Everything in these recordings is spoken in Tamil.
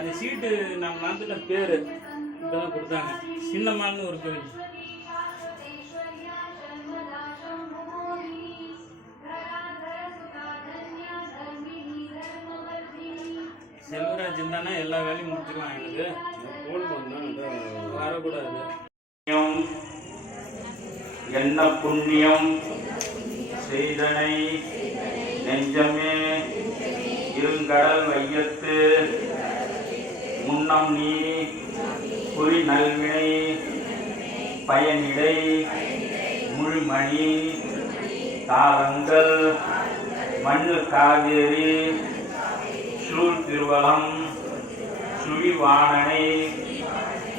அந்த சீட்டு நம்ம மனத்துல பேர் இப்போதான் கொடுத்தாங்க. சின்னம்மாள்னு ஒரு கோயில். செல்வராஜ் இருந்தானா எல்லா வேலையும் முடிச்சுக்கலாம். எனக்கு ஃபோன் பண்ணால் வரக்கூடாது. என்ன புண்ணியம் செய்தனை நெஞ்சமே இருங்கடல் வையத்து முன்னம் நீ குறி நல்வினை பயனிடை முழுமணி தாளங்கள் மண்ணு காவேரி சூழ் திருவளம் சுழிவாணனை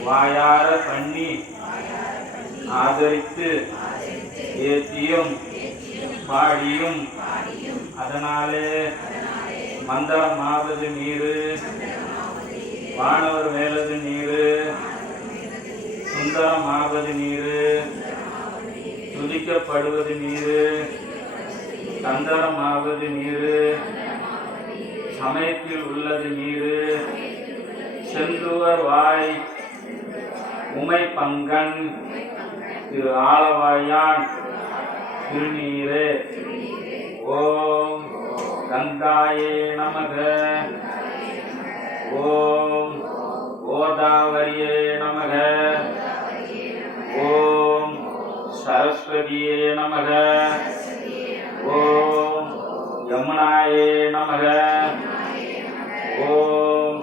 வாயார பண்ணி ஆதரித்து ஏத்தியும் பாடியும் அதனாலே மந்திரமாவது நீரு வானவர் மேலது நீரு சுந்தரமாவது நீரு துதிக்கப்படுவது நீரு தந்தரமாவது நீரு சமயத்தில் உள்ளது நீரு செந்துவர் வாய் உமை பங்கன் திரு ஆலவாயான் திருநீரே. ஓம் கங்காயே நமக. ஓம் கோதாவரியே நமக. ஓம் சரஸ்வதியே நமக. ஓம் யமுனாயே நமக. ஓம்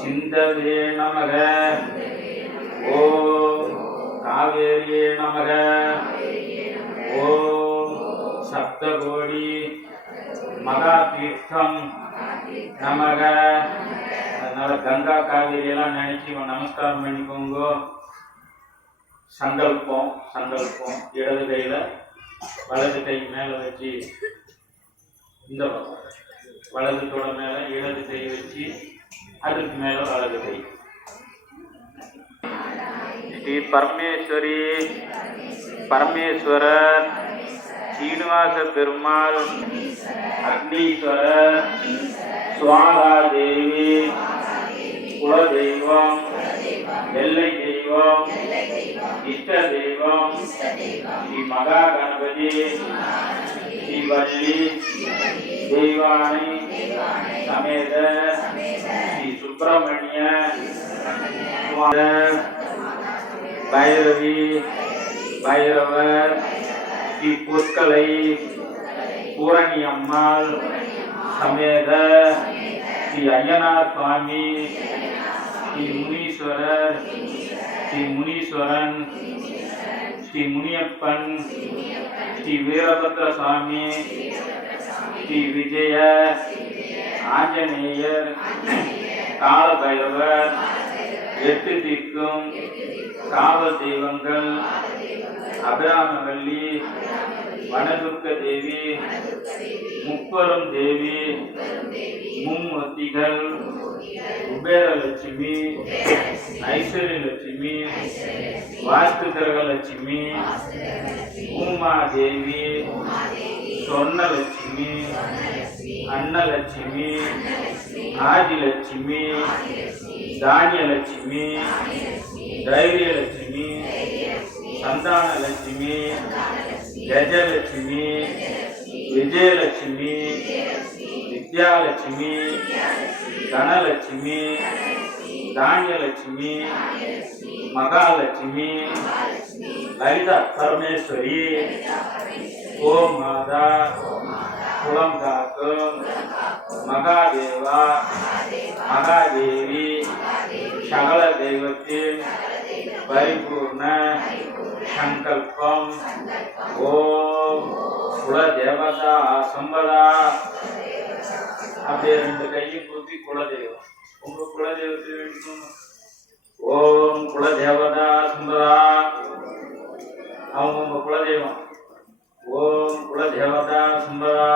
சிந்தவே நமக. ஓம் காவேரியே நமக. ஓம் சப்தகோடி மகா தீர்த்தம் நமக. அதனால கங்கா காவேரி எல்லாம் நினைச்சு நமஸ்காரம் பண்ணிக்கோங்க. சங்கல்பம் இடது கையில வலது கை மேல வச்சு இந்த வலது தோட மேல இடது கை வச்சு அதுக்கு மேல வலது கை. ஸ்ரீ பரமேஸ்வரி பரமேஸ்வரர் சீனிவாச பெருமாள் அக்னீஸ்வரர் சுவாகா தேவி குலதெய்வம் எல்லை தெய்வம் இஷ்ட தெய்வம் ஸ்ரீ மகா கணபதி ஸ்ரீ வள்ளி தெய்வானை சமேத ஸ்ரீ சுப்பிரமணிய பைரவி பைரவர் ஸ்ரீ புஷ்கலை பூரணி அம்மாள் சமேத ஸ்ரீ ஐயனார் சுவாமி ஸ்ரீ முனீஸ்வரர் ஸ்ரீ முனீஸ்வரன் ஸ்ரீ முனியப்பன் ஸ்ரீ வீரபத்ர சுவாமி ஸ்ரீ விஜய ஆஞ்சநேயர் கால பைரவர் எட்டு திக்கும் காவல் தெய்வங்கள் அபிராமவல்லி வனதுர்க்க தேவி முப்பெரும் தேவி மும்மூர்த்திகள் குபேரலட்சுமி ஐஸ்வர்யலட்சுமி வாஸ்துகிரகலட்சுமி உமாதேவி சொர்ணலட்சுமி அன்னலட்சுமி ஆதிலட்சுமி தானியலட்சுமி தைரியலட்சுமி சந்தானலட்சுமி கஜலட்சுமி விஜயலட்சுமி வித்யாலட்சுமி தனலட்சுமி தானியலட்சுமி மகாலட்சுமி லலிதா பரமேஸ்வரி ஓம் மாதா குலம் காக்கும் மகாதேவா மகாதேவி சகல தெய்வத்தின் பரிபூர்ண சங்கல்பம். ஓம் குலதேவதா சம்பதா. அப்படியே ரெண்டு கையும் கூப்பி குலதெய்வம் உங்க குலதெய்வத்தை வேண்டிக்கோங்க. ஓம் குலதேவதா சம்பதா. அவங்க உங்க குலதெய்வம். ஓம் குலதேவதா சம்பதா.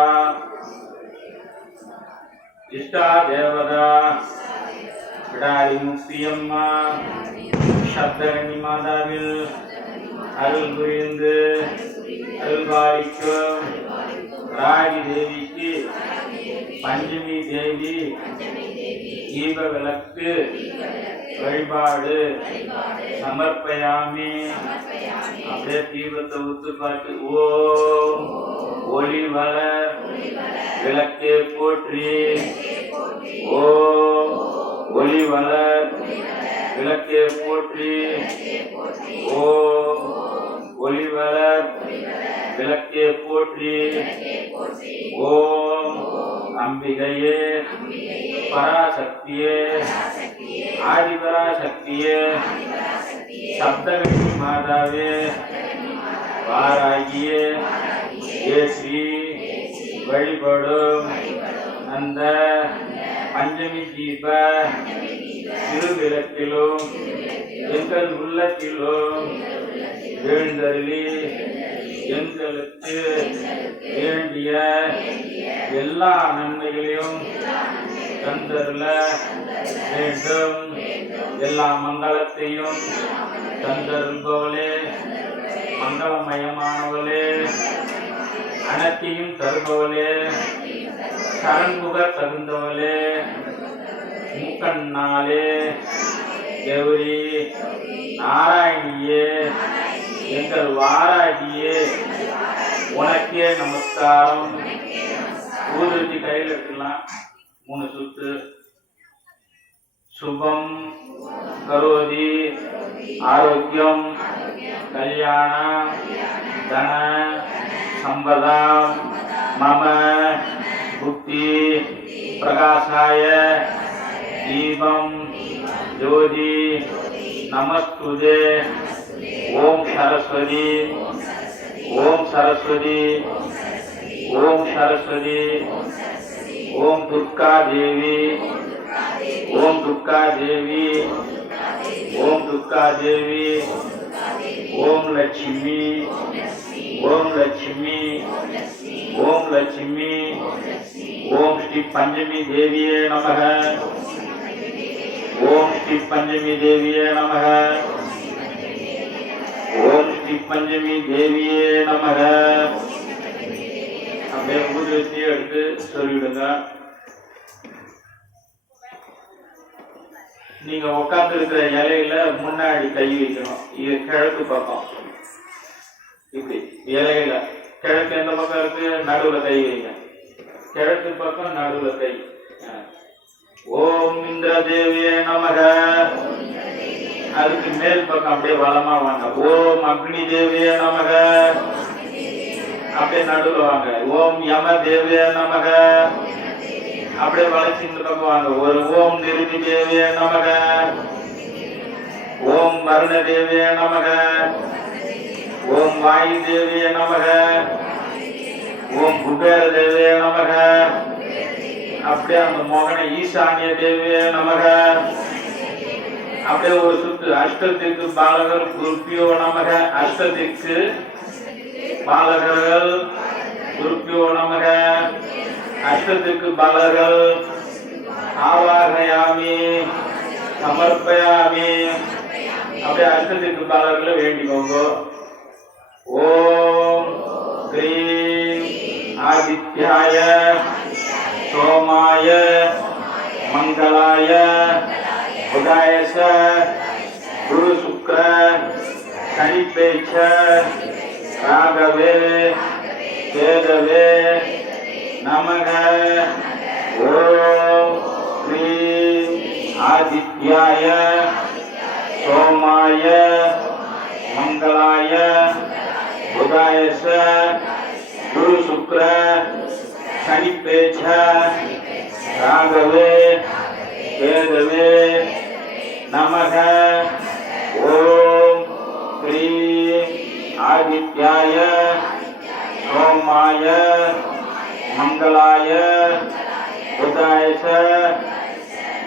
இஷ்டா தேவதா விடாரி முக்தியம்மா சப்தகனி மாதாவில் அருள் புரிந்து அருள்பாலிக்கும் ராகி தேவிக்கு பஞ்சமி தேவி தீப விளக்கு வழிபாடு சமர்ப்பயாமி. அப்படியே தீபத்தை ஊத்து பார்த்து ஓம் ஒளி வளர் விளக்கே போற்றி. ஓம் ஒளி வளர் விளக்கே போற்றி. ஓம் ஒளி வளர் விளக்கே போற்றி. ஓம் அம்பிகையே பராசக்தியே ஆதிபராசக்தியே சப்தகணி மாதாவே வாராகியே ஏற்றி வழிபடும் அந்த பஞ்சமி தீப திருவிளக்கிலும் எங்கள் உள்ளத்திலும் எழுந்தருளி எங்களுக்கு வேண்டிய எல்லா நன்மைகளையும் தந்தருள வேண்டும். எல்லா மங்களத்தையும் தந்தருள்பவளே மங்களமயமானவளே அனைத்தையும் தருபவளே சரண்முக தகுந்தவளே மூக்கண்ணாலே கௌரி நாராயணியே எங்கள் வாராகியே உனக்கே நமஸ்காரம். ஊதுவத்தி கையில் எடுக்கலாம் 3 சுத்து. சுபம் கரோதி ஆரோக்கியம் கல்யாணம் தன சம்பதா மம புத்தி பிரகாசாய தீபம் ஜோதி நமஸ்துதே. ஓம் சரஸ்வதி ஓம் சரஸ்வதி ஓம் சரஸ்வதி ஓம் துர்கா தேவி ஓம் துர்கா தேவி ஓம் துர்கா தேவி ஓம் லட்சுமி ஓம் லட்சுமி ஓம் லட்சுமி ஓம் ஸ்ரீ பஞ்சமி தேவியே நமக. ஓம் ஸ்ரீ பஞ்சமி தேவியே நமக. ஓம் ஸ்ரீ பஞ்சமி தேவியே நமக. அப்படியே ஊதுவத்தி எடுத்து சொல்லிவிடுங்க. நீங்க உட்கார்ந்து இருக்கிற இலையில முன்னாடி கை வைக்கணும். இது கிழக்கு பக்கம். இப்படி இலையில கிழக்கு எந்த பக்கம் இருக்கு நடுவுல கை வைங்க. கிழக்கு பக்கம் நடுவுல கை. ஓம் இந்திர தேவியே நமக. அதுக்கு மேல் பக்கம் அப்படியே வலமா வாங்க. ஓம் அக்னி தேவியே நமக. அப்படியே நடுவுல வாங்க. ஓம் யம தேவியே நமக. அப்படியே வளைச்சு இந்த பக்கம் வாங்க. ஒரு ஓம் நிருதி தேவியே நமக. ஓம் வருண தேவியே நமக. ஓம் வாயு தேவியே நமக. ஓம் குபேர தேவியே நமக. அப்படியே அந்த மோகன ஈசானிய தேவியே நமக. அப்படியே ஒரு சுத்து. அஷ்டத்திற்கு பாலகர் குருப்பியோ நமக. அஷ்டத்திற்கு பாலகர்கள் குருப்பியோ நமக. அஷ்டத்திற்கு பாலகர்கள் ஆவாகயாமி சமர்ப்பயாமி. அப்படியே அஷ்டத்திற்கு பாலகர்களை வேண்டிக்கோங்க. ஓம் ஸ்ரீம் ஆதித்யாய சோமாய மங்களாய புதாயச குரு சுக்ர சனிப்பேட்ச ராகவே கேதவே நமக. ஓம் ஸ்ரீம் ஆதித்யாய சோமாய மங்களாய புதாயச குரு சுக்ர சனிப்பேட்ச ராகவே கேதவே நமக. ஓம் ஸ்ரீம் ஆதித்யாய சோமாய மங்களாய புதாயச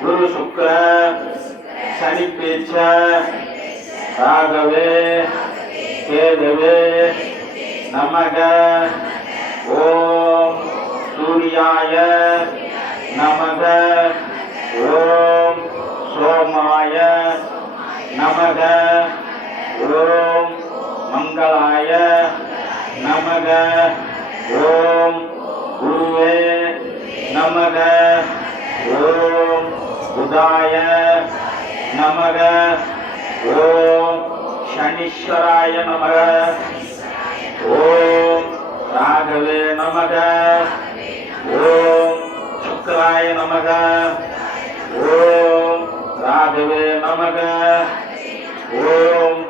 குரு சுக்ர சனிப்பேட்ச ராகவே கேதவே நமக. ஓம் சூர்யாய நமக. ஓம் சோமாய நமக. ஓம் மங்களாய நமக. ஓம் குருவே நமக. ஓம் புதாய நமக. ஓம் சனீஸ்வராய நமக. ஓம் ராகவே நமக. ஓம் சுக்கராய நமக. ஓம் ராகவே நமக. ஓம்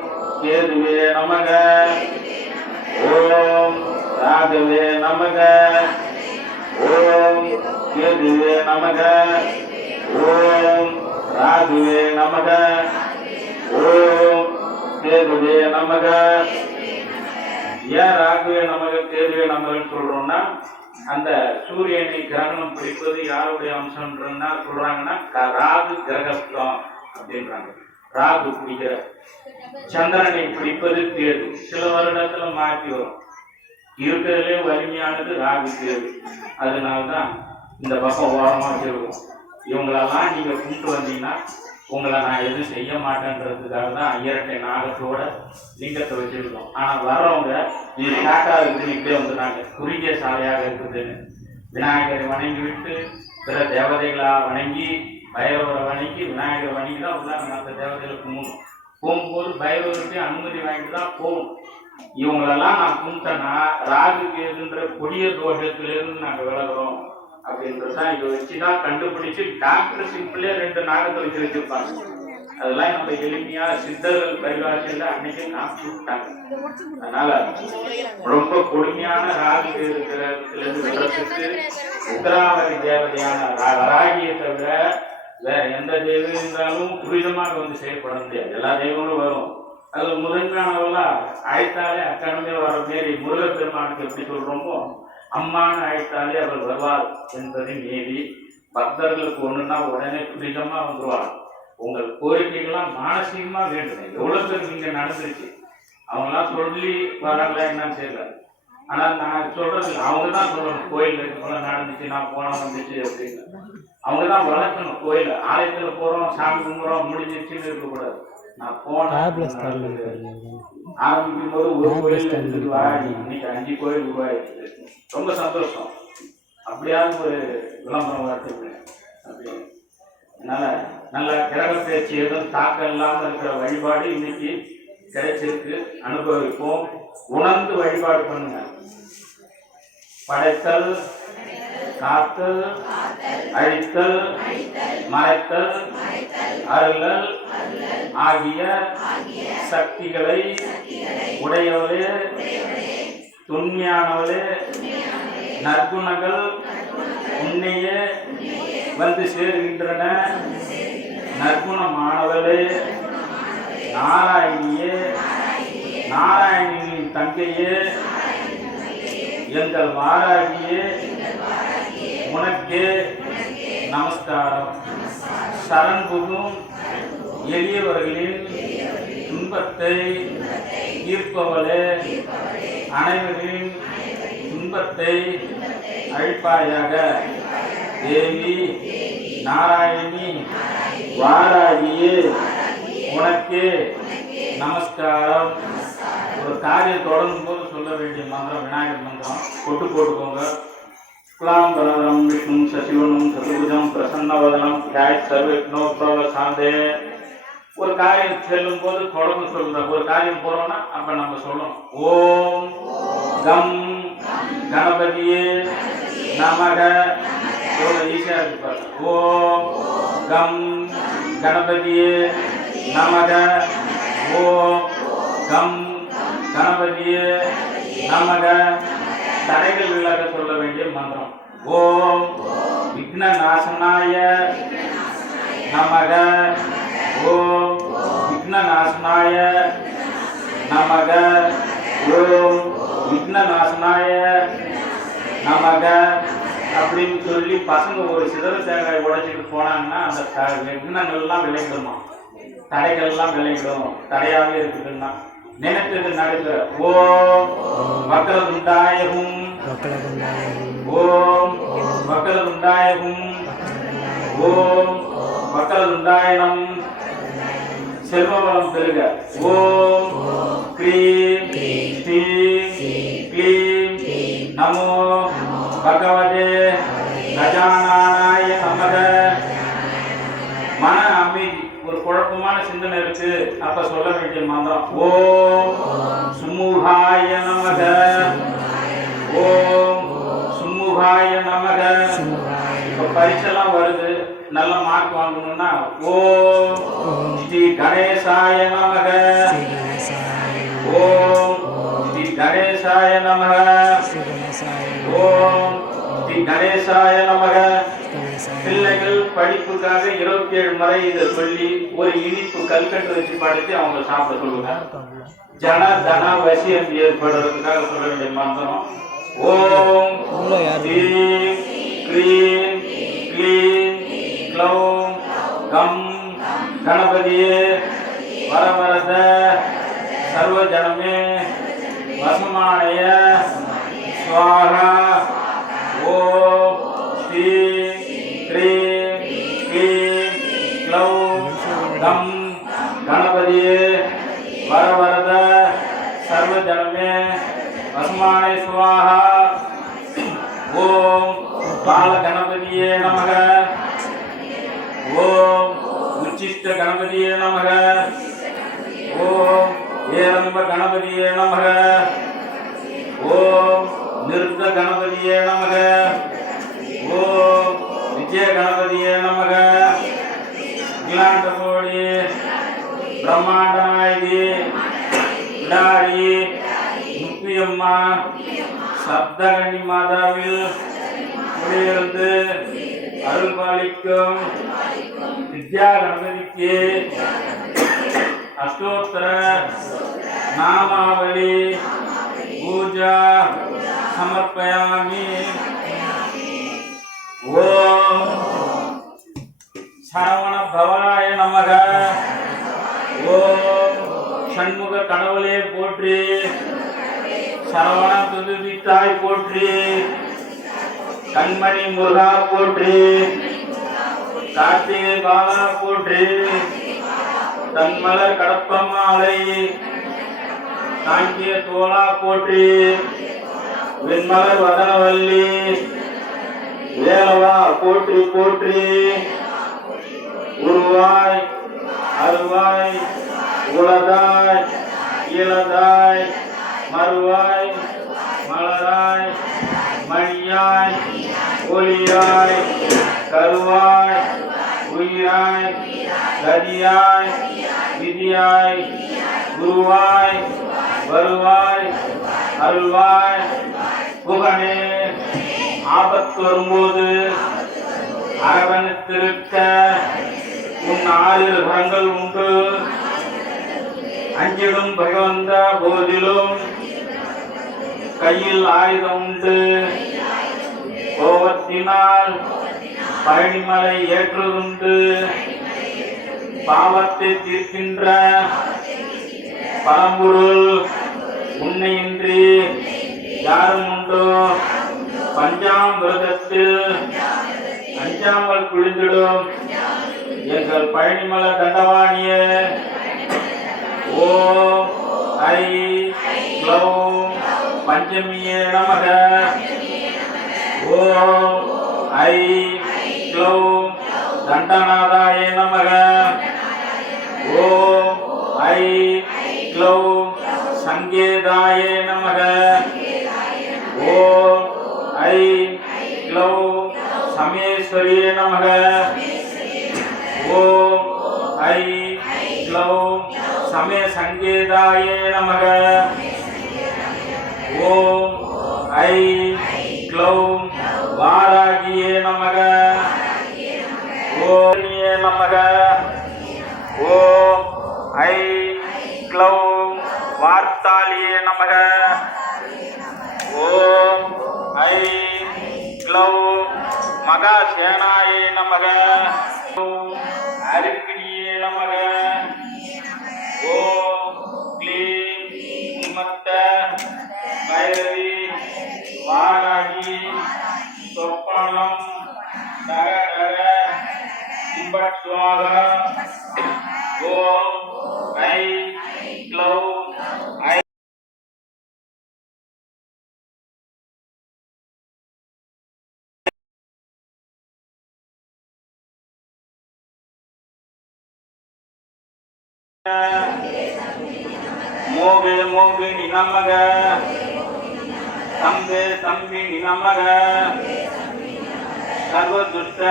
கேதுவே நமக. ஓம் ராகவே நமக. ஓம் கேதுவே நமக. ஓம் ராகவே நமக. ஓம் கேதுவே நமக. ஏன் ராகுவே நமக கேதுவே நமகன்னு சொல்றோம்னா, அந்த சூரியனை கிரகணம் பிடிப்பது யாருடைய அம்சம்ன்றா சொல்றாங்கன்னா ராகு கிரகஸ்தம் அப்படின்றாங்க. ராகு பிடிக்கிற சந்திரனை பிடிப்பது கேது. சில வருடத்துல மாற்றி வரும். இருக்கிறதுலே வலிமையானது ராகு கேது. அதனால்தான் இந்த பக்கம் ஓரமா இருக்கும். இவங்களெல்லாம் நீங்க கும்பிட்டு வந்தீங்கன்னா உங்களை நான் எதுவும் செய்ய மாட்டேன்றதுக்காக தான் ஐயரட்டை நாகத்தோட லிங்கத்தை வச்சிருக்கோம். ஆனா வர்றவங்க இது ஷாக்கா இருக்குன்னு இப்படியே வந்துட்டாங்க, குறுகிய சாலையாக இருக்குதுன்னு. விநாயகரை வணங்கி விட்டு பிற தேவதைகளா வணங்கி பைரவரை வணங்கி விநாயகரை வணங்கி தான் உள்ளாங்க மற்ற தேவதைகளுக்கு முன்னும். போகும்போது பைரவருக்கு அனுமதி வாங்கிட்டு தான் போகும். இவங்களெல்லாம் நான் கும்பிட்டேன்னா ராகு கேதுன்ற கொடிய தோஷத்திலிருந்து நாங்கள் விலகிறோம் அப்படின்றதான் இதை வச்சுதான் கண்டுபிடிச்சு டாக்டர் சிம்பிளே 2 நாகத்தை வச்சு வச்சிருப்பாங்க. அதெல்லாம் நம்ம எளிமையா சித்தர்கள் பரிபாஷையில அன்னைக்கு காமிச்சு விட்டாங்க. அதனால ரொம்ப கொடுமையான ராகு இருக்கிறதுக்கு உத்தராவதி தேவதையான வராகியை தவிர வேற எந்த தெய்வம் இருந்தாலும் துரிதமாக வந்து செயல்பட முடியாது. எல்லா தெய்வங்களும் வரும். அது முதன்மையானவெல்லாம் ஆயத்தாலே அக்கடமே வர மாரி முருகப்பெருமானுக்கு எப்படி சொல்றோமோ அம்மான ஆயத்தாலே அவர் வருவார் என்பதை மீறி பக்தர்களுக்கு ஒண்ணுன்னா உடனே துரிதமா வந்துருவார். உங்கள் கோரிக்கைகள்லாம் மானசீகமா வேண்டும். எவ்வளவு பேர் நீங்க நடந்துருச்சு, அவங்கெல்லாம் சொல்லி வராங்களா என்னன்னு தெரியல. ஆனா நான் சொல்றது அவங்க தான் சொல்லணும். கோயில் இருக்கு போல நடந்துச்சு, நான் போன வந்துச்சு அப்படின்னு அவங்கதான் வளர்க்கணும். கோயில் ஆலயத்துல போறோம், சாமி கும்பிடுறோம், முடிஞ்சிருச்சுன்னு இருக்கக்கூடாது. நான் போன ஆரம்பிக்கும் போது ஒரு கோயில் உருவாகி இன்னைக்கு 5 கோயில் உருவாயிடுச்சு. ரொம்ப சந்தோஷம். அப்படியாவது ஒரு விளம்பரம் வளர்த்து அப்படின்னு. அதனால நல்ல கிரக பேச்சு எதுவும் தாக்கம் இல்லாம இருக்கிற வழிபாடு இன்னைக்கு கிடைச்சிருக்கு. அனுபவிப்போம். உணர்ந்து வழிபாடு பண்ணுங்க. படைத்தல், காத்தல், அழித்தல், மறைத்தல், அருளல் ஆகிய சக்திகளை உடையவளே, தொன்மையானவளே, நற்குணங்கள் உன்னையே வந்து சேர்கின்றன. நற்குணமானவளே, நாராயணியே, நாராயணியின் தங்கையே, எங்கள் வாராகியே, உனக்கே நமஸ்காரம். சரண் புகும் எளியவர்களின் துன்பத்தை தீர்ப்பவளே, அனைவரின் துன்பத்தை அழிப்பாயாக. தேவி நாராயணி வாராகியே, உனக்கே நமஸ்காரம். ஒரு காரியம் தொடங்கும் போது சொல்ல வேண்டிய மந்திரம் விநாயகர் மந்திரம். கொட்டு போட்டுக்கோங்க. குலாம்பரம் விஷ்ணு சசிவனும் சதுபுஜம் பிரசன்னவதனம் தியாய் சர்வவிக்னோத்பவ சாந்தே. ஒரு காரியம் செல்லும் போது தொடர்ந்து சொல்ற ஒரு காரியம் போறோம்னா அப்ப நம்ம சொல்லணும். ஓம் கம் கணபதியே நமக. ஈஸியா இருக்கு. ஓம் கம் கணபதியே நமக. ஓம் கம் கணபதியே நமக. தடைகள் விலக சொல்ல வேண்டிய மந்திரம். ஓம் விக்ன நாசனாய நமக. ஓம் விக்ன நாசனாய நமக. ஓம் விக்ன நாசனாய நமக அப்படின்னு சொல்லி பசங்க ஒரு சிதற தேங்காய் உடைச்சிட்டு போனாங்கன்னா அந்த விக்னங்கள்லாம் விளைவிடுமா, தடைகள்லாம் விளைவிடும். தடையாவே இருக்குதுன்னா நினைத்தது நடக்கிற. ஓம் வக்ரதுண்டாயகும், ஓம் வக்ரதுண்டாயகும், ஓம் வக்ரதுண்டாயனம். செல்வவளம் பெருக. ஓம் க்ரீம் ஸ்ரீம் க்ளீம் நமோ பகவதே கஜானாய நமக. அமைதி. ஒரு குழப்பமான சிந்தனை இருக்கு, அப்ப சொல்ல வேண்டிய மந்திரம் ஓம் சுமுகாய நமக, ஓம் சுமுகாய நமக. இப்ப பரீட்சைலாம் வருது, நல்ல மார்க் வாங்கணும்னா ஓம் ஸ்ரீ கணேசாய நமக, ஓம் ஸ்ரீ கணேசாய நமக, ஓம் ஸ்ரீ கணேசாய நமக. பிள்ளைகள் படிப்புக்காக 27 முறை இதை சொல்லி ஒரு இனிப்பு கல்கண்டு வச்சு படுத்தி அவங்க சாப்பிட சொல்லுங்க. ஜன தன வசியம் ஏற்படுறதுக்காக சொல்ல வேண்டிய மந்திரம் ஓம் ஸ்ரீம் க்ரீம் க்ளீம் க்ளௌம் கம் கணபதியே வரவரத சர்வஜனமே வசமானய ஸ்வாஹா. ஓம் ஸ்ரீம் க்ரீம் க்ளீம் க்ளௌம் கம் கணபதியே வரவரத சர்வஜனமே வசமானய ஸ்வாஹா. ஓம் பால கணபதியே நமக, ஓம் உச்சிஷ்ட கணபதியே நமக, ஓம் ஏரம்ப கணபதியே நமக, ஓம் நிருத்த கணபதியே நமக, ஓம் விஜய கணபதியே நமக. அகிலாண்டகோடி பிரம்மாண்ட நாயகி விடாரி முப்பியம்மா சப்தகன்னி மாதாவில் குடியிருந்து அருள் பாலிக்கும் வித்யா கணபதிக்கு அஷ்டோத்தர நாமாவளி பூஜா சமர்ப்பயாமி. ஓம் சரவண பவாய நமக, ஓம் சண்முக கடவுளே போற்றி, சரவண துதுபித்தாய் போற்றி, கண்மணி முருகா போற்றி, கார்த்திகை பாலா போற்றி, தன்மலர் கடப்பமாலை காங்கிய தோளா போற்றி, வெண்மலர் வதனவல்லி வேலவா போற்றி போற்றி. உருவாய் அருவாய் உலதாய் இளதாய் மறுவாய் மலராய் மணியாய் ஒளியாய் கருவாய் உயிராய் கதியாய் விதியாய் குருவாய் வருவாய் அருள்வாய் புகனே. ஆபத்து வரும்போது அரவணைத்திருக்க உன் 6 கரங்கள் உண்டு. அஞ்சிடும் பகவந்த போதிலும் கையில் ஆயுதம் உண்டு. கோபத்தினால் பழனிமலை ஏற்றுதுண்டு. பாவத்தை தீர்க்கின்ற பரம்பொருள் உன்னையின்றி யாரும் உண்டோ. பஞ்சாமிரதத்தில் அஞ்சாமல் குளிந்திடும் எங்கள் பழனிமலை தண்டவாணியே. ஓம் ஐ க்ளௌம் பஞ்சமியே நமக, ஓம் ஐ க்ளௌம் தண்டநாதாய நமக, ஓம் ஐ க்ளௌம் சங்கேதாய நமக, ஓம் ஐ க்ளௌம் சமேஸ்வரியே நமக, ஓம் ஐ க்ளௌம் சமய சங்கேதாய நமக, ஓம் ஐ க்ளௌம் வாராகியே நமக, ஓம் நமக, ஓம் ஐ க்ளௌம் வார்த்தாலியே நமக, ஓம் ஐ க்ளௌம் மகாசேனாயே நமக, ஓம் அருக்கினியே நமக, ஓம் க்ளீம் உன்மத்த பைரவி வாராகி சொப்பனம் தகடக கும்பஸ்வாக, ஓம் ஐ க்ளௌம் ஐ மோகே மோகினி நமக தம்பே தம்பினி நமக சர்வதுஷ்ட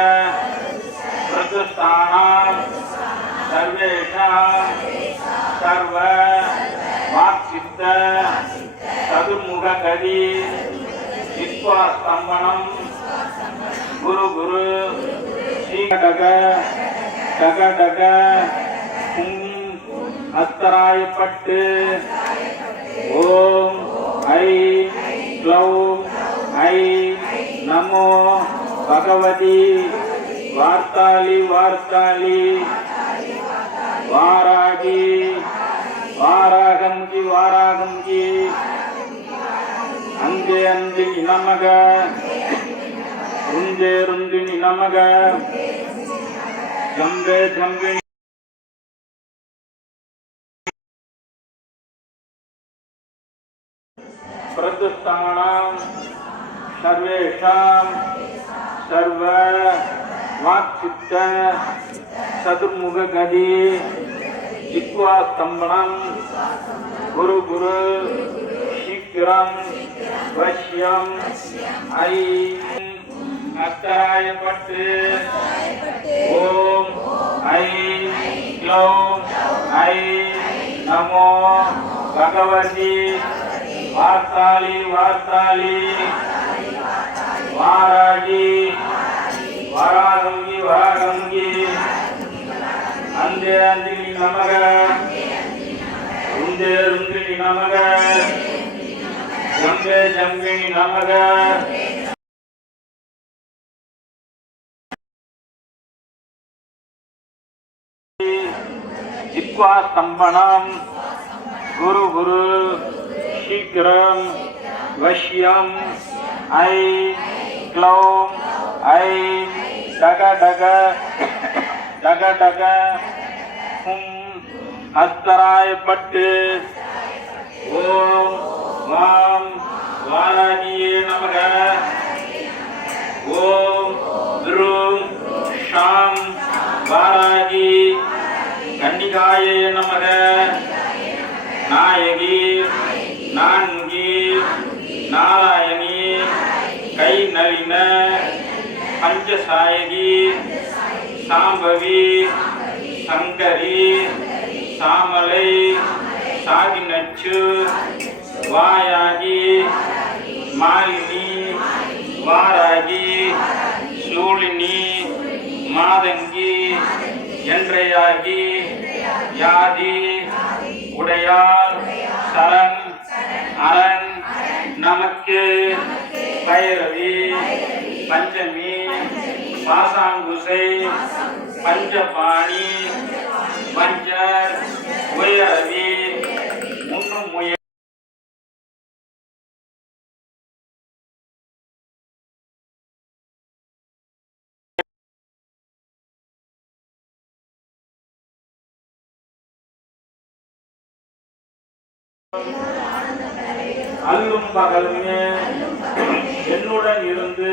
பிரதுஷ்டானாம் சர்வேஷாம் சர்வ வாக்சித்த சதுர்முக கதி விஸ்வாஸ்தம்பனம் குரு குரு ஸ்ரீகடக டக அத்தராயப்பட்டு ஓம் ஐ க்ளௌம் ஐ நமோ பகவதி வார்த்தாளி வார்த்தாளி வாராகி வாராகம்கி வாராகம்கி அங்கே அந்தினி நமக ருஞ்சே ருந்தினி நமக ஜம்பே ஜம்பினி பிரதுஷ்டானாம் சர்வேஷாம் சர்வ வாக்சித்த சதுர்முக கதி விஸ்வாஸ்தம்பனம் குரு குரு சீக்கிரம் வஷ்யம் ஐ அத்தராயப்பட்டு ஓம் ஐ க்ளௌம் ஐ நமோ பகவதி வார்த்தாளி வார்த்தாளி வாராகி வாராகங்கி வாராகங்கி அந்தே அந்தினி நமக ருந்தே ருந்தினி நமக ஜம்பே ஜம்பினி நமக விஸ்வாஸ்தம்பனம் குரு குரு சீக்கிரம் வஷ்யம் ஐ க்ளௌம் ஐ டக அஸ்தராயப்பட்டு ஓம் வாம் வாராகியே நமக ஓம் த்ரும் ஷாம் வாராகி கன்னிகாயே நமக நாயகி நான்கி நாராயணி கை நளின பஞ்சசாயகி சாம்பவி சங்கரி சாமலை சாகினச்சு வாயாகி மாலினி வாராகி சூழினி மாதங்கி என்றையாகி யாதி உடையாள் சரண் அரண் நமக்கு பைரவி பஞ்சமி பாசாங்குசை பஞ்சபாணி பஞ்சர் உயரவி முன்னும் முய அல்லும் பகலுமே என்னுடன் இருந்து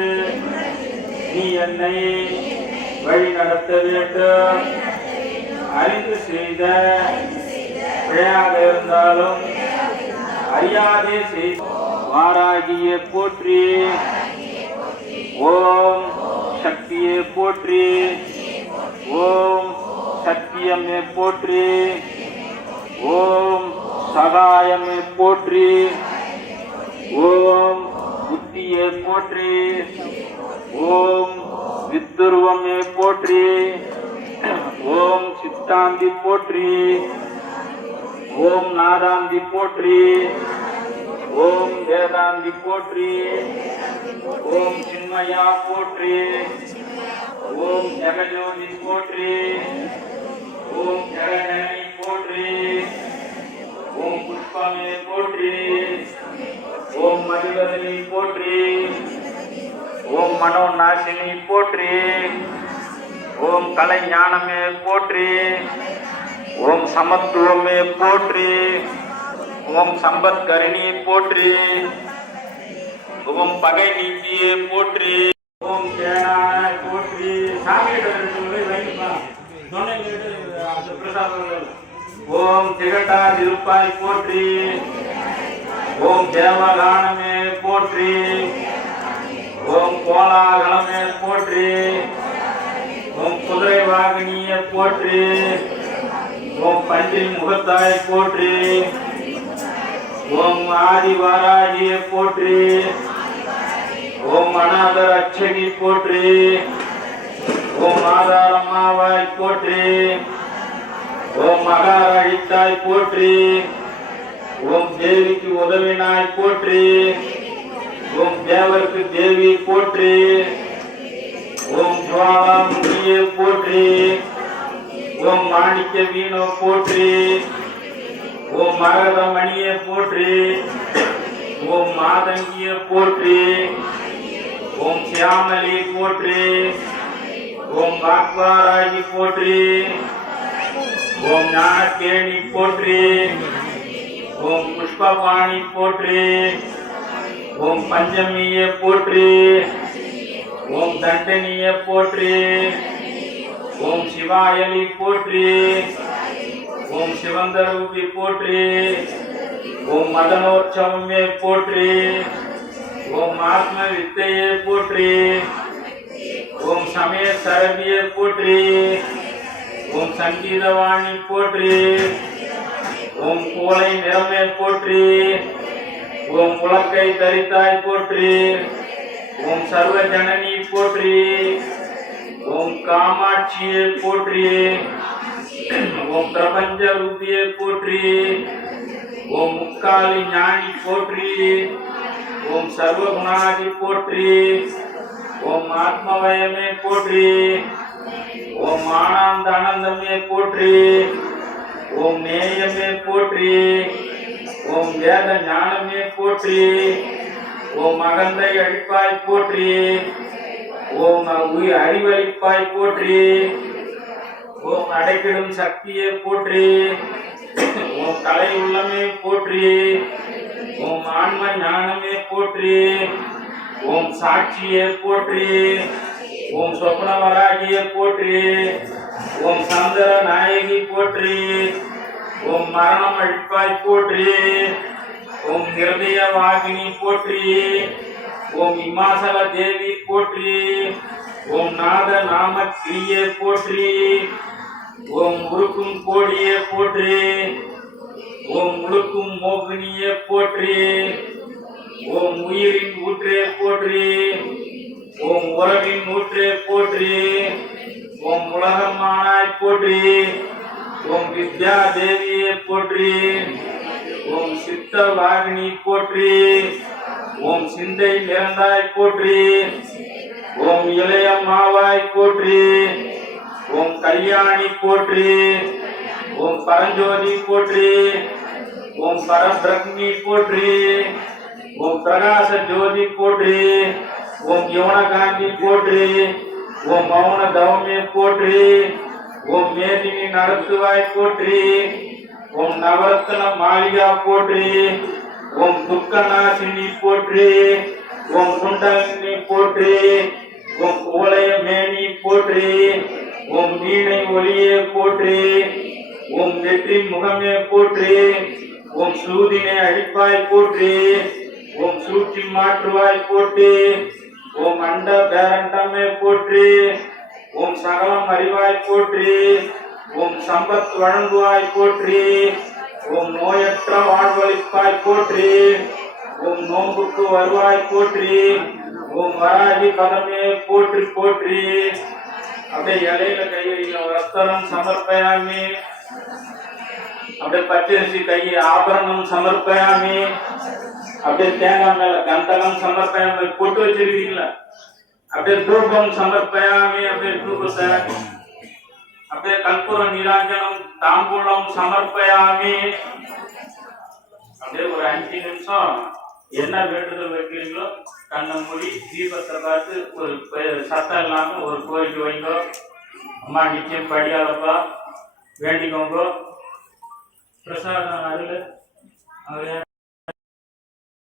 நீ என்னை வழி நடத்த வேண்டும். அறிந்து செய்த பிழையாக இருந்தாலும் அறியாதே செய்த வாராகியே போற்றி. ஓம் சக்தியே போற்றி. ஓம் சத்தியமே போற்றி. ஓம் சகாயமே போற்றி. ஓம் புத்தியே போற்றி. ஓம் வித்துருவமே போற்றி. ஓம் சித்தாந்தி போற்றி. ஓம் நாதாந்தி போற்றி. ஓம் வேதாந்தி போற்றி. ஓம் சின்மயா போற்றி. ஓம் ஜெகஜோதி போற்றி. ஓம் ஜெகநேனி போற்றி. ஓம் புஷ்பமே போற்றி. ஓம் மதிவதனி போற்றி. ஓம் மனோநாசினி போற்றி. ஓம் கலை ஞானமே போற்றி. ஓம் சமத்துவமே போற்றி. ஓம் சம்பத்கரிணி போற்றி. ஓம் பகை நீக்கியே போற்றி. ஓம் சேனான போற்றி. சாமியிட வைப்பா சொன்ன பிரசாதங்கள் ஓம் திகட்டா திருப்பாய் போற்றி. ஓம் தேவகானமே போற்றி. ஓம் கோலாகலமே போற்றி. ஓம் குதிரை வாகினிய போற்றி. ஓம் பன்றி முகத்தாய் போற்றி. ஓம் ஆதிவாராகிய போற்றி. ஓம் அநாத ரட்சகி போற்றி. ஓம் ஆதாரமாவாய் போற்றி. ஓம் மகாராழித்தாய் போற்றி. ஓம் தேவிக்கு உதவினாய் போற்றி. ஓம் தேவருக்கு தேவி போற்றி. ஓம் ஜுவாலாமுனியே போற்றி. ஓம் மாணிக்க வீணோ போற்றி. ஓம் மரகதமணியே போற்றி. ஓம் மாதங்கிய போற்றி. ஓம் சியாமலி போற்றி. ஓம் வாக்வாராகி போற்றி. ஓம் ஞானக்கேணி போற்றி. ஓம் புஷ்பபாணி போற்றி. ஓம் பஞ்சமியே போற்றி. ஓம் தண்டனிய போற்றி. ஓம் சிவாயலி போற்றி. ஓம் சிவந்தரூபி போற்றி. ஓம் மதனோற்சவமே போற்றி. ஓம் ஆத்ம வித்தையே போற்றி. ஓம் சமய சரபியே போற்றி. ஓம் சங்கீதவாணி போற்றி. ஓம் கோலை நிறமே போற்றி. ஓம் புலக்கை தரித்தாய் போற்றி. ஓம் சர்வ ஜனனி போற்றி. ஓம் காமாட்சியே போற்றி. ஓம் பிரபஞ்ச ரூபியே போற்றி. ஓம் முக்காலி ஞானி போற்றி. ஓம் சர்வகுணாதி போற்றி. ஓம் ஆத்மவயமே போற்றி. ஓம் ஆனந்த ஆனந்தமே போற்றி. ஓம் நேயமே போற்றி. ஓம் வேத ஞானமே போற்றி. ஓம் அகந்தை அழிப்பாய் போற்றி. ஓம் அறிவழிப்பாய் போற்றி. ஓம் அடைக்கிடும் சக்தியே போற்றி. ஓம் கலை உள்ளமே போற்றி. ஓம் ஆன்ம ஞானமே போற்றி. ஓம் சாட்சியே போற்றி. ஓம் சொப்னவராகியே போற்றி. ஓம் சந்திர நாயகி போற்றி. ஓம் மரணம் அழிப்பாய் போற்றி. ஓம் ஹிருதய வாகினி போற்றி. ஓம் இமாசல தேவி போற்றி. ஓம் நாத நாம கிரியே போற்றி. ஓம் உருக்கும் கோடியே போற்றி. ஓம் முழுக்கும் மோகினியே போற்றி. ஓம் உயிரின் ஊற்றே போற்றி. ஓம் உறவின் ஊற்றே போற்றி. ஓம் உலகமானாய் போற்றி. ஓம் வித்யா தேவியே போற்றி. ஓம் சித்த வாகினி போற்றி. ஓம் சிந்தை நிறந்தாய் போற்றி. ஓம் இளைய மாவாய் போற்றி. ஓம் கல்யாணி போற்றி. ஓம் பரஞ்சோதி போற்றி. ஓம் பரபிரக்னி போற்றி. ஓம் பிரகாச ஜோதி போற்றி. ஓம் யவனகாந்தி போற்றி. ஓம் மௌன தவமே போற்றி. ஓம் மேதினி நடத்துவாய் போற்றி. ஓம் நவரத்ன மாளிகா போற்றி. ஓம் துக்கநாசினி போற்றி. ஓம் குண்டலினி போற்றி. ஓம் கோலய மேனி போற்றி. ஓம் வீணை ஒளியே போற்றி. ஓம் வெற்றி முகமே போற்றி. ஓம் சூதினை அழிப்பாய் போற்றி. ஓம் சூழ்ச்சி மாற்றுவாய் போற்றி. ஓம் அண்ட பேரண்டமே போற்றி. ஓம் சகலம் அறிவாய் போற்றி. ஓம் சம்பத் வழங்குவாய் போற்றி. ஓம் நோயற்ற வாழ்வழிப்பாய் போற்றி. ஓம் நோம்புக்கு வருவாய் போற்றி. ஓம் வராகி பதமே போற்றி போற்றி. அப்படியே இலையில கை ரத்தனம் சமர்ப்பயாமி. அப்படியே பச்சரிசி கை ஆபரணம் சமர்ப்பயாமி. அப்படியே தேங்காய் மேல கந்தகம் சமர்ப்பயாமி. பொட்டு வச்சிருக்கீங்களா? அப்படியே தூபம் சமர்ப்பயாமி. அப்படியே தூபத்தை அப்படியே கற்பூர நீராஞ்சனம் தாம்பூலம் சமர்ப்பயாமி. அப்படியே ஒரு 5 நிமிஷம் என்ன வேண்டுதல் வைக்கிறீங்களோ கண்ணை மூடி தீபத்தை பார்த்து ஒரு சத்தம் இல்லாம ஒரு கோரிக்கை வைங்க. அம்மா நிச்சயம் படியாதப்பா வேண்டிக்கோங்க. பிரசாதம் அருள்